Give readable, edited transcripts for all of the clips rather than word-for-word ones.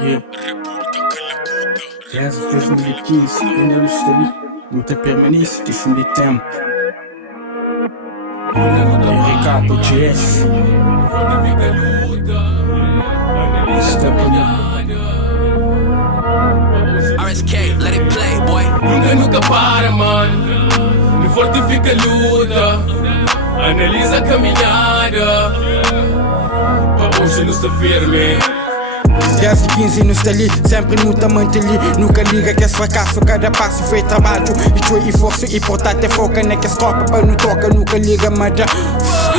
Yeah. Desde 2015 ainda não estaria. Luta permanece, questão de tempo. Ricardo GS. RSK, let it play, boy. Nunca para, mano. Não fortifica a luta. Analisa a caminhada. Para hoje não se firme. Desde 15 não está ali, sempre luta mantém-lhe. Nunca liga que é fracasso, cada passo foi trabalho. E foi esforço importante, é foca na que as tropas para não toca, nunca liga manda.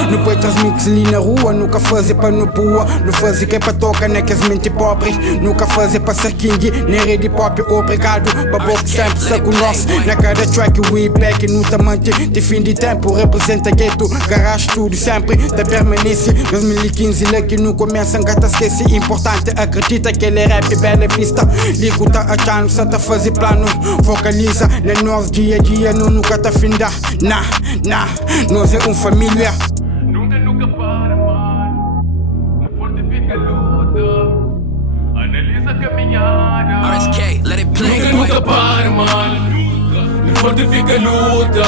Não põe transmix ali na rua, nunca fazer para no boa. Não fazer que é para tocar, nem que as mentes pobres. Nunca fazer para ser king, nem rede pop, obrigado. Babou que sempre está com nós. Na cada track we back, não te mantém. De fim de tempo, representa gueto. Garage tudo sempre, te permanece. 2015 lá que não começa, gata esquece. Importante, acredita que ele é rap, bela vista. Ligo tá achando, só tá fazer plano. Focaliza, na nós dia a dia, não nunca tá finda. Nós é família. Nunca para, mano. Não fortifica a luta. Analisa a caminhada. RSK, let it play, boy. Nunca para, mano. Não fortifica a luta.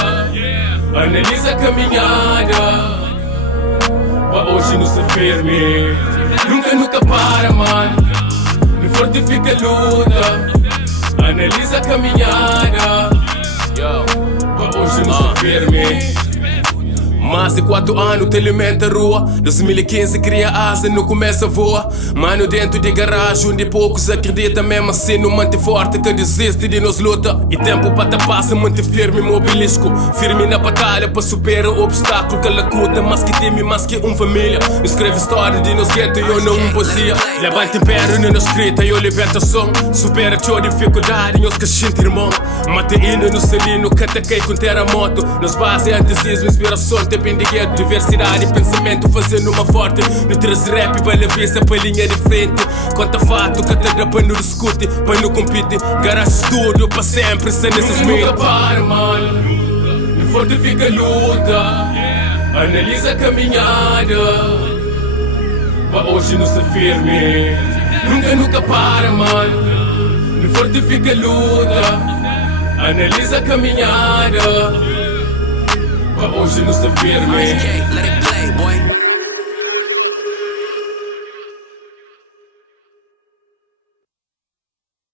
Analisa a caminhada. Para hoje não se firme. Nunca para, mano. Não fortifica a luta. Analisa a caminhada. Para hoje não se firme. Mais de 4 anos te alimenta a rua. 2015 cria asa, não começa a voar. Mano dentro de garagem, onde poucos acreditam. Mesmo assim não mantém forte, que desiste de nos luta. E tempo para te passa, mantém firme, imobilisco. Firme na batalha para superar o obstáculo que lacuta. Mais que time, mais que família. Escreve história de nos gueto e eu não poesia. Levanta império na escrita e eu libertação. Supera a tua dificuldade e os que sinto irmão. Mate indo no celino, cataquei com terremoto. Nos base antisismo, inspiração. Pendigueto, diversidade e pensamento fazendo uma forte. No três rap, para a vista, para a linha de frente. Conta fato, catedra para não discute, para não compete. Garage estúdio para sempre, sem esses meios. Nunca para, mano. Não fortifica a luta. Analisa a caminhada. Para hoje não se firme. Nunca para, mano. Não fortifica a luta. Analisa a caminhada. Hoje não se firme. RSK, let it play, boy.